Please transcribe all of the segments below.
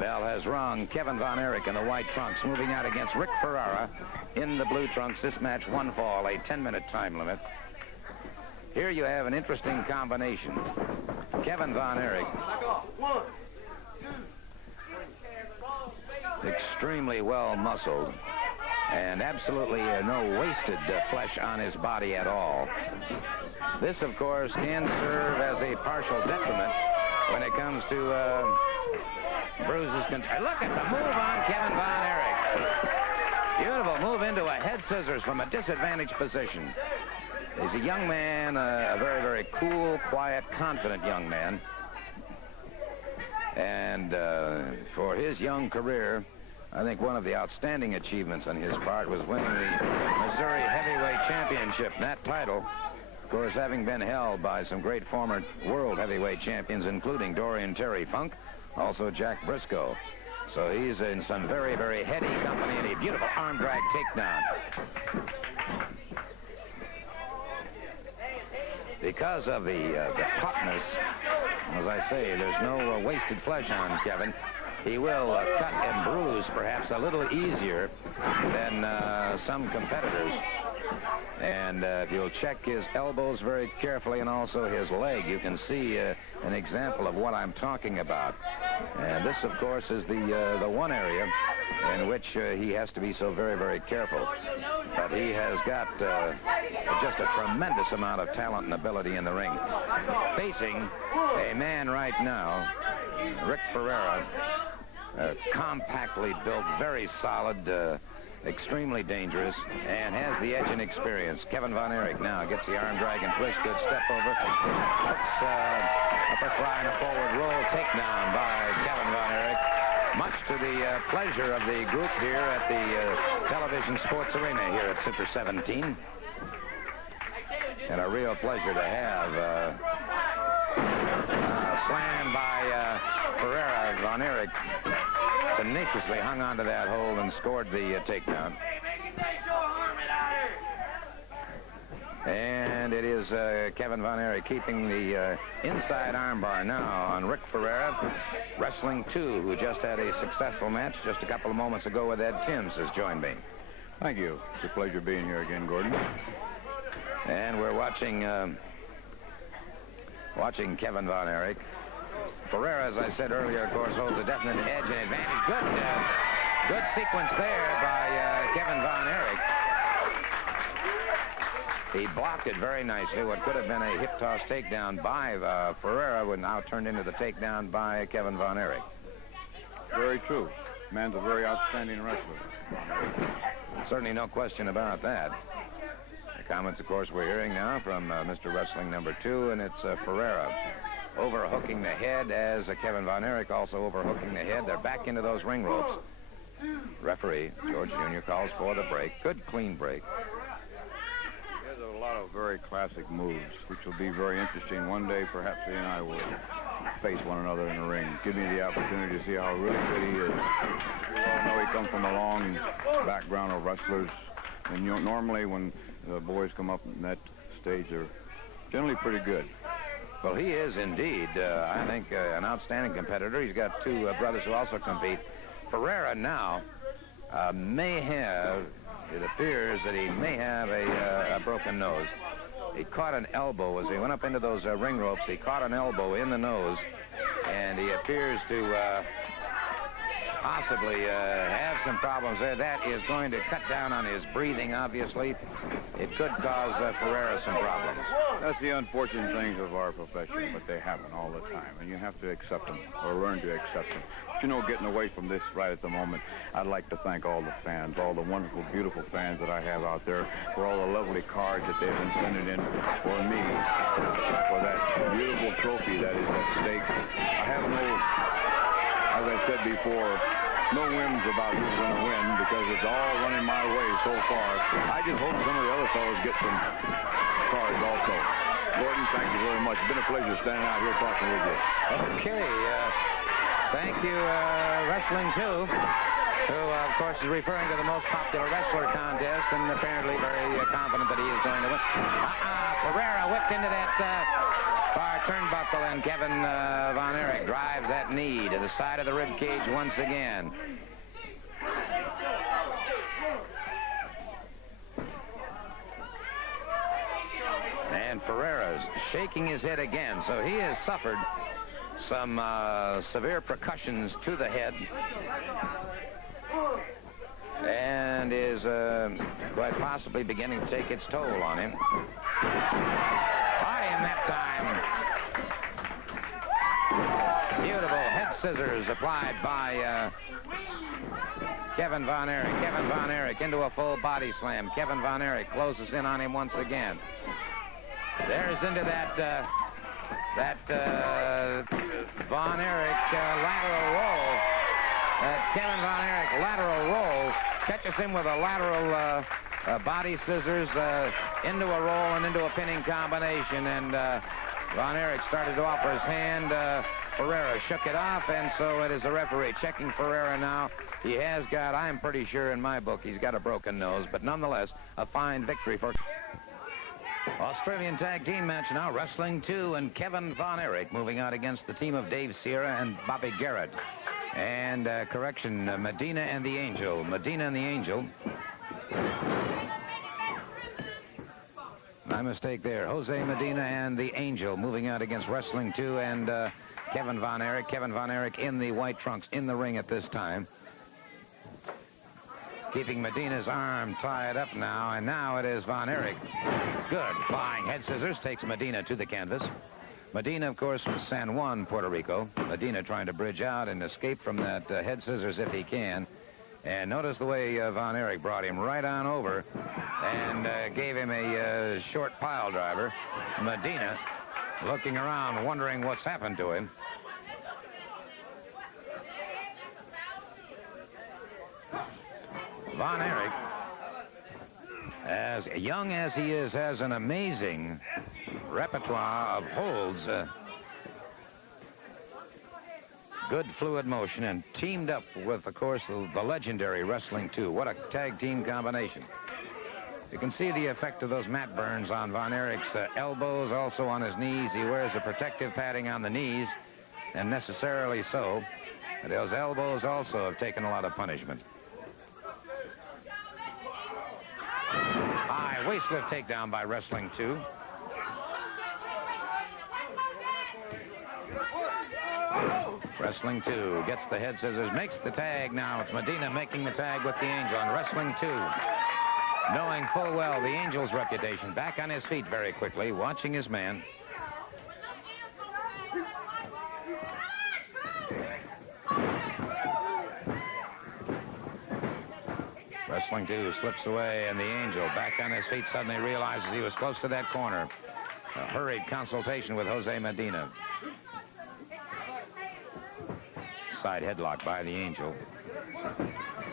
bell has rung. Kevin Von Erich in the white trunks moving out against Rick Ferreira in the blue trunks. This match, one fall, a 10-minute time limit. Here you have an interesting combination. Kevin Von Erich, extremely well muscled, and absolutely no wasted flesh on his body at all. This, of course, can serve as a partial detriment when it comes to bruises. Look at the move on Kevin Von Erich. Beautiful move into a head scissors from a disadvantaged position. He's a young man, a very, very cool, quiet, confident young man. And for his young career, I think one of the outstanding achievements on his part was winning the Missouri Heavyweight Championship. And that title, of course, having been held by some great former world heavyweight champions, including Dorian Terry Funk, also Jack Briscoe. So he's in some very, very heady company, and a beautiful arm drag takedown. Because of the toughness, as I say, there's no wasted flesh on Kevin. He will cut and bruise perhaps a little easier than some competitors. And if you'll check his elbows very carefully and also his leg, you can see an example of what I'm talking about. And this, of course, is the one area in which he has to be so very, very careful. But he has got just a tremendous amount of talent and ability in the ring. Facing a man right now, Rick Ferreira, compactly built, very solid, extremely dangerous, and has the edge and experience. Kevin Von Erich now gets the arm drag and twist. Good step over. Hooks upper fly and a forward roll takedown by Kevin Von Erich. Much to the pleasure of the group here at the television sports arena here at Super 17. And a real pleasure to have slam by Ferreira. Von Erich tenaciously hung onto that hold and scored the takedown. And it is Kevin Von Erich keeping the inside armbar now on Rick Ferreira. Wrestling 2, who just had a successful match just a couple of moments ago with Ed Timms, has joined me. Thank you. It's a pleasure being here again, Gordon. And we're watching Kevin Von Erich. Ferreira, as I said earlier, of course, holds a definite edge and advantage. Good sequence there by Kevin Von Erich. He blocked it very nicely. What could have been a hip toss takedown by Ferreira would now turn into the takedown by Kevin Von Erich. Very true. Man's a very outstanding wrestler. Certainly no question about that. The comments, of course, we're hearing now from Mr. Wrestling number 2, and it's Ferreira overhooking the head as Kevin Von Erich also overhooking the head. They're back into those ring ropes. Referee George Jr. calls for the break. Good, clean break. There's a lot of very classic moves, which will be very interesting. One day, perhaps he and I will face one another in the ring. Give me the opportunity to see how really good he is. We all know he comes from a long background of wrestlers, and normally when the boys come up in that stage, they're generally pretty good. Well, he is indeed, I think, an outstanding competitor. He's got 2 brothers who also compete. Ferreira now may have, it appears that he may have a broken nose. He caught an elbow as he went up into those ring ropes. He caught an elbow in the nose, and he appears to possibly have some problems there. That is going to cut down on his breathing, obviously. It could cause Ferreira some problems. That's the unfortunate things of our profession, but they happen all the time, and you have to accept them or learn to accept them. But, you know, getting away from this right at the moment, I'd like to thank all the fans, all the wonderful, beautiful fans that I have out there, for all the lovely cards that they've been sending in for me, for that beautiful trophy that is at stake. I have no, as I said before, no whims about who's going to win because it's all running my way so far. I just hope some of the other fellows get some cards also. Gordon, thank you very much. It's been a pleasure standing out here talking with you. Okay. Thank you, Wrestling 2, who, of course, is referring to the most popular wrestler contest and apparently very confident that he is going to win. Ferreira whipped into that far turnbuckle, and Kevin Von Erich drives that knee to the side of the rib cage once again. And Ferreira's shaking his head again, so he has suffered some severe percussions to the head and is quite possibly beginning to take its toll on him. Caught him that time. Beautiful head scissors applied by Kevin Von Erich. Kevin Von Erich into a full body slam. Kevin Von Erich closes in on him once again. There's into that Von Erich lateral roll. Kevin Von Erich lateral roll catches him with a lateral body scissors into a roll and into a pinning combination. And Von Erich started to offer his hand. Ferreira shook it off, and so it is a referee checking Ferreira now. He has got, I'm pretty sure in my book, he's got a broken nose, but nonetheless, a fine victory for Australian tag team match now. Wrestling 2, and Kevin Von Erich moving out against the team of Dave Sierra and Bobby Garrett. And correction, Medina and the Angel. Medina and the Angel. My mistake there. Jose Medina and the Angel moving out against Wrestling 2 and Kevin Von Erich. Kevin Von Erich in the white trunks in the ring at this time. Keeping Medina's arm tied up now, and now it is Von Erich. Good. Flying head scissors takes Medina to the canvas. Medina, of course, from San Juan, Puerto Rico. Medina trying to bridge out and escape from that head scissors if he can. And notice the way Von Erich brought him right on over and gave him a short pile driver. Medina looking around, wondering what's happened to him. Von Erich, as young as he is, has an amazing repertoire of holds. Good fluid motion, and teamed up with, of course, the legendary Wrestling 2. What a tag team combination. You can see the effect of those mat burns on Von Erich's elbows, also on his knees. He wears a protective padding on the knees, and necessarily so. But those elbows also have taken a lot of punishment. High waist lift takedown by Wrestling 2. Wrestling 2 gets the head scissors, makes the tag. Now it's Medina making the tag with the Angel on Wrestling 2. Knowing full well the Angel's reputation, back on his feet very quickly, watching his man. Wrestling 2 slips away, and the Angel, back on his feet, suddenly realizes he was close to that corner. A hurried consultation with Jose Medina. Side headlock by the Angel.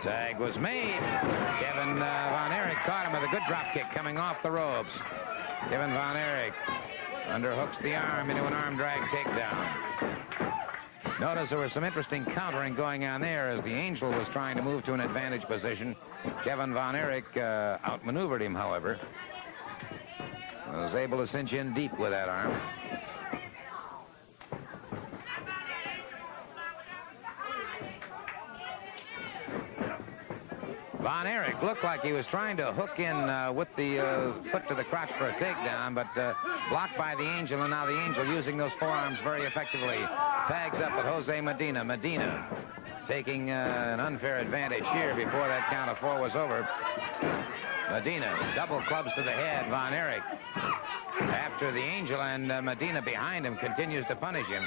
Tag was made. Kevin Von Erich caught him with a good drop kick coming off the ropes. Kevin Von Erich underhooks the arm into an arm drag takedown. Notice there was some interesting countering going on there as the Angel was trying to move to an advantage position. Kevin Von Erich outmaneuvered him, however. Was able to cinch in deep with that arm. Von Erich looked like he was trying to hook in with the foot to the crotch for a takedown, but blocked by the Angel, and now the Angel using those forearms very effectively. Tags up with Jose Medina. Medina taking an unfair advantage here before that count of 4 was over. Medina, double clubs to the head. Von Erich, after the Angel, and Medina behind him, continues to punish him.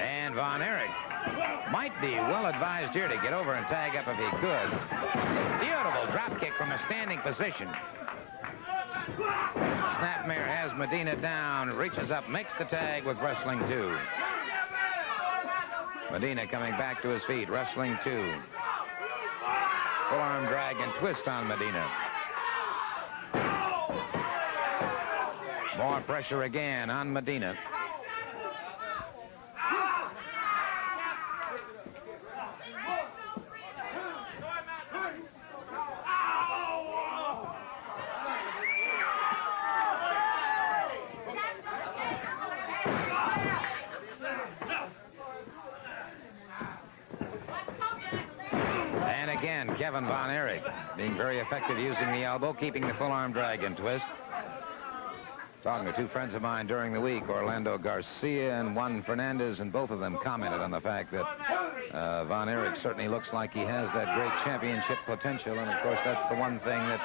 And Von Erich might be well advised here to get over and tag up if he could. Beautiful drop kick from a standing position. Snapmare has Medina down, reaches up, makes the tag with Wrestling 2. Medina coming back to his feet. Wrestling 2. Forearm drag and twist on Medina. More pressure again on Medina. Kevin Von Erich being very effective using the elbow, keeping the full arm drag and twist. Talking to two friends of mine during the week, Orlando Garcia and Juan Fernandez, and both of them commented on the fact that Von Erich certainly looks like he has that great championship potential. And, of course, that's the one thing that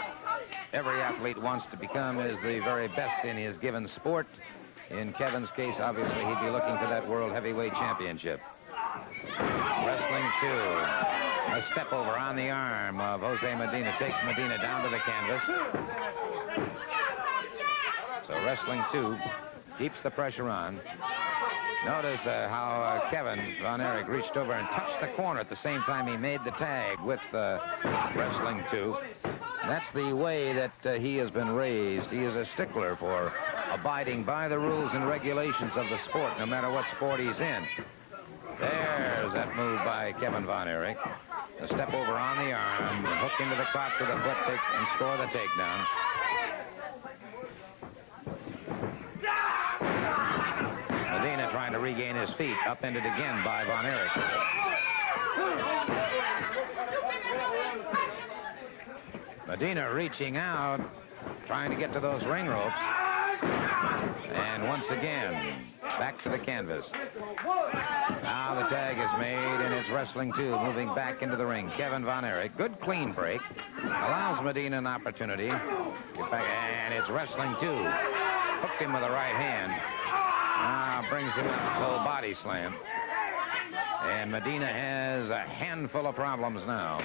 every athlete wants to become, is the very best in his given sport. In Kevin's case, obviously, he'd be looking for that World Heavyweight Championship. Wrestling 2. A step over on the arm of Jose Medina takes Medina down to the canvas. So wrestling 2 keeps the pressure on. Notice how Kevin Von Erich reached over and touched the corner at the same time he made the tag with wrestling 2. That's the way that he has been raised. He is a stickler for abiding by the rules and regulations of the sport, no matter what sport he's in. There's that move by Kevin Von Erich. A step over on the arm, hook into the crotch with a foot, and score the takedown. Medina trying to regain his feet, upended again by Von Erich. Medina reaching out, trying to get to those ring ropes. And once again, back to the canvas. Now the tag is made, and it's wrestling 2, moving back into the ring. Kevin Von Erich, good clean break. Allows Medina an opportunity. Get back, and it's wrestling 2. Hooked him with the right hand. Now brings him up, full body slam. And Medina has a handful of problems now.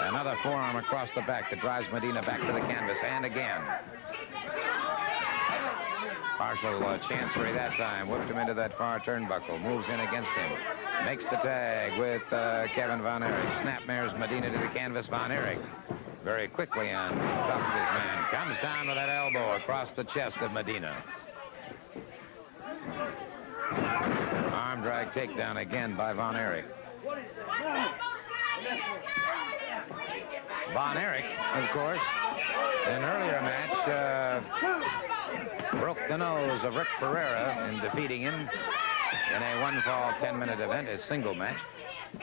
Another forearm across the back that drives Medina back to the canvas, and again. Partial chancery that time. Whipped him into that far turnbuckle. Moves in against him. Makes the tag with Kevin Von Erich. Snapmares Medina to the canvas. Von Erich very quickly on top of his man. Comes down with that elbow across the chest of Medina. Arm drag takedown again by Von Erich. Von Erich, of course, in an earlier match, broke the nose of Rick Ferreira in defeating him in a one-fall 10-minute event, a single match.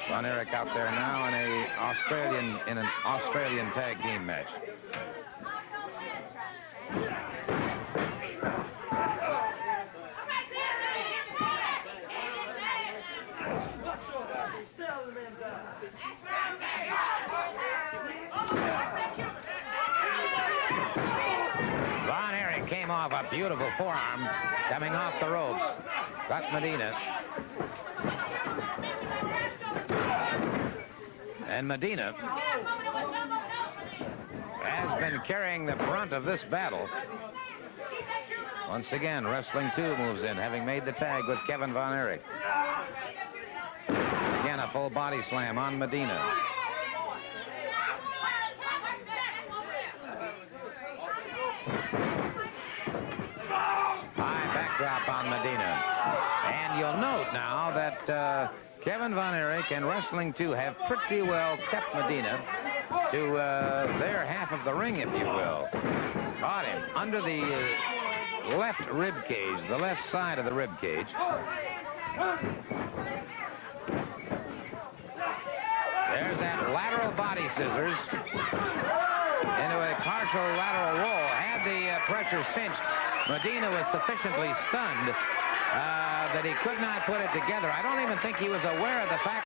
Von Erich out there now in an Australian tag team match. Von Erich came off a beautiful forearm coming off the ropes. Got Medina. And Medina has been carrying the brunt of this battle. Once again, wrestling 2 moves in, having made the tag with Kevin Von Erich. Again, a full body slam on Medina. High backdrop on Medina. And you'll note now that Kevin Von Erich and Wrestling 2 have pretty well kept Medina to their half of the ring, if you will. Caught him under the left rib cage, the left side of the rib cage. There's that lateral body scissors into a partial lateral roll. Had the pressure cinched, Medina was sufficiently stunned that he could not put it together. I don't even think he was aware of the fact